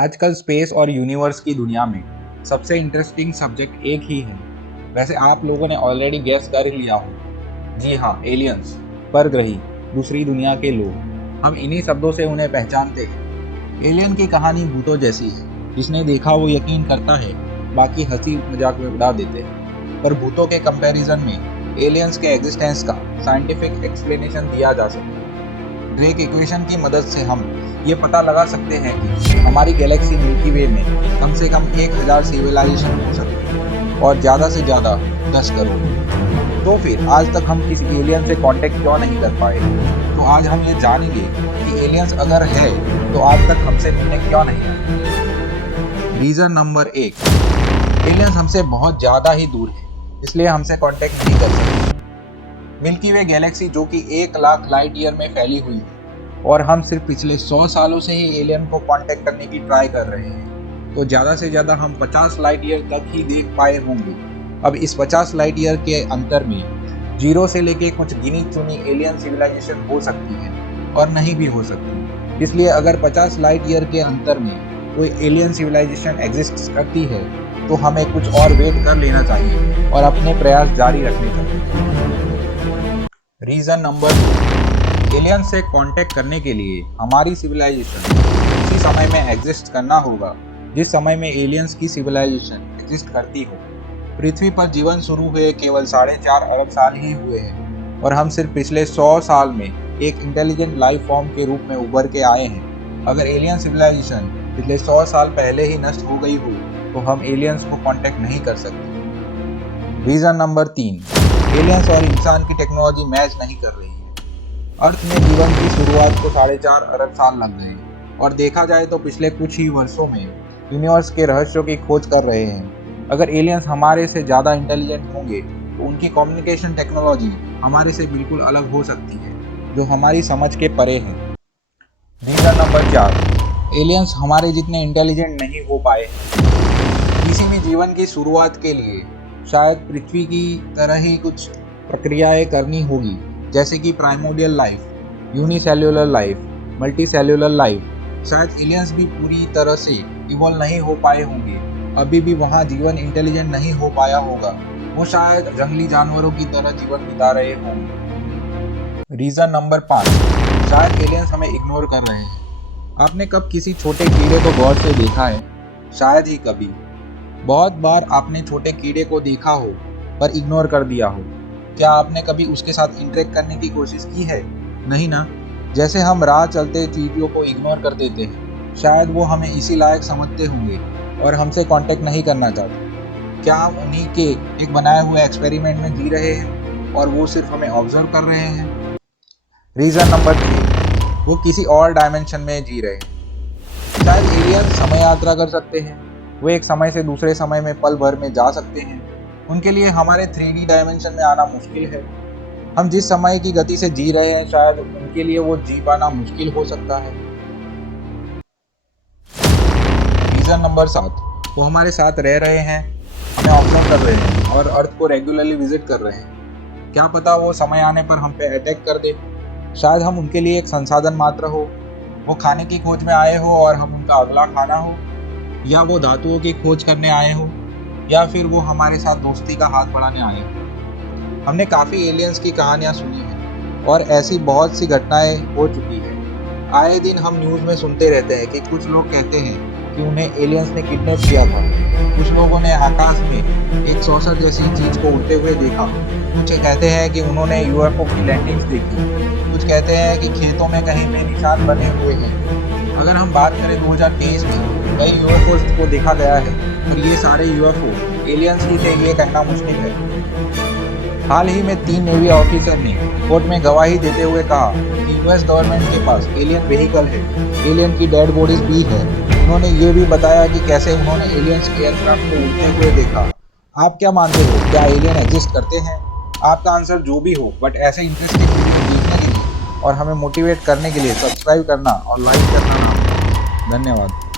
आजकल स्पेस और यूनिवर्स की दुनिया में सबसे इंटरेस्टिंग सब्जेक्ट एक ही है। वैसे आप लोगों ने ऑलरेडी गेस कर ही लिया हो। जी हाँ, एलियंस, परग्रही, दूसरी दुनिया के लोग। हम इन्हीं शब्दों से उन्हें पहचानते हैं। एलियन की कहानी भूतों जैसी है। जिसने देखा वो यकीन करता है, बाकी हंसी मजाक में उड़ा देते हैं। पर भूतों के कंपैरिजन में एलियंस के एग्जिस्टेंस का साइंटिफिक एक्सप्लेनेशन दिया जा सकता है। ड्रेक इक्वेशन की मदद से हम ये पता लगा सकते हैं कि हमारी गैलेक्सी मिल्की वे में कम से कम 1000 सिविलाइजेशन हो सकती है और ज़्यादा से ज़्यादा 10 करोड़। तो फिर आज तक हम किसी एलियन से कांटेक्ट क्यों नहीं कर पाए? तो आज हम ये जानेंगे कि एलियंस अगर है तो आज तक हमसे मिलने क्यों नहीं आए। रीज़न नंबर 1, एलियंस हमसे बहुत ज़्यादा ही दूर है, इसलिए हमसे कांटेक्ट नहीं कर सकते। मिल्की वे गैलेक्सी जो कि 1 लाख लाइट ईयर में फैली हुई है और हम सिर्फ पिछले 100 सालों से ही एलियन को कांटेक्ट करने की ट्राई कर रहे हैं, तो ज़्यादा से ज़्यादा हम 50 लाइट ईयर तक ही देख पाए होंगे। अब इस 50 लाइट ईयर के अंतर में 0 से लेके कुछ गिनी चुनी एलियन सिविलाइजेशन हो सकती है और नहीं भी हो सकती। इसलिए अगर 50 लाइट ईयर के अंतर में कोई एलियन सिविलाइजेशन एग्जिस्ट करती है तो हमें कुछ और वेट कर लेना चाहिए और अपने प्रयास जारी रखने चाहिए। रीज़न नंबर 2, एलियन से कांटेक्ट करने के लिए हमारी सिविलाइजेशन उसी समय में एग्जिस्ट करना होगा जिस समय में एलियंस की सिविलाइजेशन एग्जिस्ट करती हो। पृथ्वी पर जीवन शुरू हुए केवल 4.5 अरब साल ही हुए हैं और हम सिर्फ पिछले 100 साल में एक इंटेलिजेंट लाइफ फॉर्म के रूप में उभर के आए हैं। अगर एलियन सिविलाइजेशन पिछले 100 साल पहले ही नष्ट हो गई हो तो हम एलियंस को कांटेक्ट नहीं कर सकते। रीज़न नंबर 3, एलियंस और इंसान की टेक्नोलॉजी मैच नहीं कर रही है। अर्थ में जीवन की शुरुआत को 4.5 अरब साल लग गए और देखा जाए तो पिछले कुछ ही वर्षों में यूनिवर्स के रहस्यों की खोज कर रहे हैं। अगर एलियंस हमारे से ज़्यादा इंटेलिजेंट होंगे तो उनकी कम्युनिकेशन टेक्नोलॉजी हमारे से बिल्कुल अलग हो सकती है, जो हमारी समझ के परे है। रीज़न नंबर 4, एलियंस हमारे जितने इंटेलिजेंट नहीं हो पाए। किसी भी जीवन की शुरुआत के लिए शायद पृथ्वी की तरह ही कुछ प्रक्रियाएं करनी होगी, जैसे कि primordial life, unicellular life, multicellular life. शायद एलियंस भी पूरी तरह से इवॉल्व नहीं हो पाए होंगे, अभी भी वहाँ जीवन इंटेलिजेंट नहीं हो पाया होगा। वो शायद जंगली जानवरों की तरह जीवन बिता रहे होंगे। रीज़न नंबर 5, शायद एलियंस हमें इग्नोर कर रहे हैं। आपने कब किसी छोटे कीड़े को गौर से देखा है? शायद ही कभी। बहुत बार आपने छोटे कीड़े को देखा हो पर इग्नोर कर दिया हो। क्या आपने कभी उसके साथ इंटरेक्ट करने की कोशिश की है? नहीं ना। जैसे हम राह चलते चींटियों को इग्नोर कर देते हैं, शायद वो हमें इसी लायक समझते होंगे और हमसे कांटेक्ट नहीं करना चाहते। क्या हम उन्हीं के एक बनाए हुए एक्सपेरिमेंट में जी रहे हैं और वो सिर्फ हमें ऑब्जर्व कर रहे हैं? रीज़न नंबर 3, वो किसी और डायमेंशन में जी रहे हैं। शायद एलियन समय यात्रा कर सकते हैं। वो एक समय से दूसरे समय में पल भर में जा सकते हैं। उनके लिए हमारे 3D डायमेंशन में आना मुश्किल है। हम जिस समय की गति से जी रहे हैं, शायद उनके लिए वो जी पाना मुश्किल हो सकता है। रीज़न नंबर 7, वो हमारे साथ रह रहे हैं, हमें ऑब्जर्व कर रहे हैं और अर्थ को रेगुलरली विजिट कर रहे हैं। क्या पता वो समय आने पर हम पे अटैक कर दे। शायद हम उनके लिए एक संसाधन मात्र हो। वो खाने की खोज में आए हो और हम उनका अगला खाना हो, या वो धातुओं की खोज करने आए हो, या फिर वो हमारे साथ दोस्ती का हाथ बढ़ाने आए हो। हमने काफ़ी एलियंस की कहानियाँ सुनी हैं और ऐसी बहुत सी घटनाएं हो चुकी हैं। आए दिन हम न्यूज़ में सुनते रहते हैं कि कुछ लोग कहते हैं कि उन्हें एलियंस ने किडनैप किया था। कुछ लोगों ने आकाश में एक सॉसर जैसी चीज़ को उड़ते हुए देखा। कुछ कहते हैं कि उन्होंने यूएफओ की लैंडिंग्स देखी। कुछ कहते हैं कि खेतों में कहीं पे निशान बने हुए हैं। अगर हम बात करें 2023 में कई यूएफओ को देखा गया है और ये सारे यूएफओ एलियंस ही थे, ये कहना मुश्किल है। हाल ही में 3 नेवी ऑफिसर ने कोर्ट में गवाही देते हुए कहा कि यूएस गवर्नमेंट के पास एलियन व्हीकल है, एलियन की डेड बॉडीज भी है। उन्होंने ये भी बताया कि कैसे उन्होंने एलियंस एयरक्राफ्ट को उड़ते हुए देखा। आप क्या मानते हो, क्या एलियन एग्जिस्ट करते हैं? आपका आंसर जो भी हो, बट ऐसे इंटरेस्टिंग वीडियो देखने के लिए और हमें मोटिवेट करने के लिए सब्सक्राइब करना और लाइक करना ना भूलें। धन्यवाद।